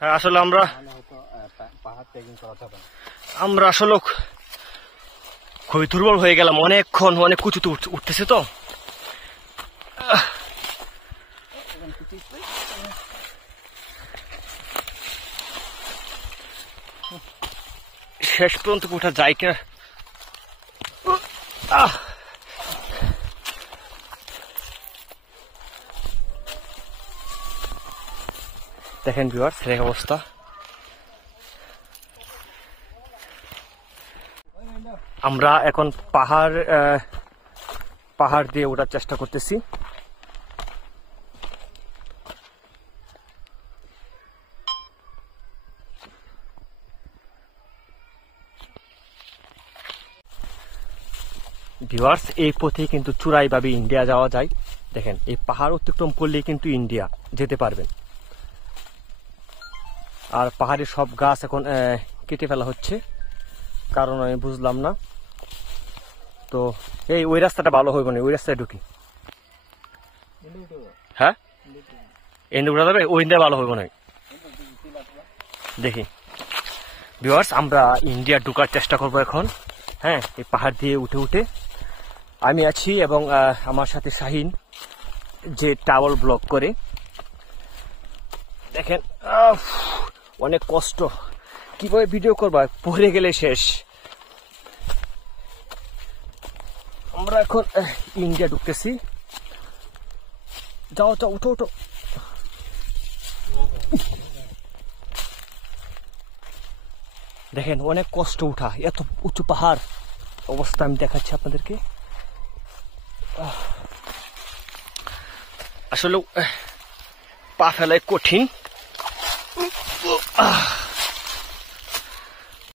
হ্যাঁ আসলে আমরা আসলে খুবই দুর্বল হয়ে গেলাম, অনেকক্ষণ অনেক উঁচুতে উঠতেছে তো। শেষ পর্যন্ত উঠা যায় কিনা। দেখেন ভিউয়ার্স এই অবস্থা। আমরা এখন পাহাড় দিয়ে ওঠার চেষ্টা করতেছি। ভিউয়ার্স এই পথে কিন্তু চূড়াইভাবে ইন্ডিয়া যাওয়া যায়। দেখেন এই পাহাড় অতিক্রম করলেই কিন্তু ইন্ডিয়া যেতে পারবেন। আর পাহাড়ের সব গাছ এখন কেটে ফেলা হচ্ছে, কারণ আমি বুঝলাম না। তো এই ওই রাস্তাটা ভালো হইব না, ওই রাস্তায় ঢুকি। হ্যাঁ এনে উঠা যাবে, ওই ইন্ডিয়া ভালো হইব না। দেখি ভিউয়ার্স আমরা ইন্ডিয়া ঢুকার চেষ্টা করব এখন। হ্যাঁ এই পাহাড় দিয়ে উঠে উঠে আমি আছি এবং আমার সাথে শাহিন, যে ট্রাভেল ব্লগ করে। দেখেন অনেক কষ্ট, কিভাবে ভিডিও করবা, পড়ে গেলে শেষ। আমরা এখন ইন্ডিয়া ঢুকতেছি। যাও যাও, উঠো উঠো। দেখেন অনেক কষ্ট উঠা, এত উঁচু পাহাড়। অবস্থা আমি দেখাচ্ছি আপনাদেরকে। আসলে পা ফেলায় কঠিন।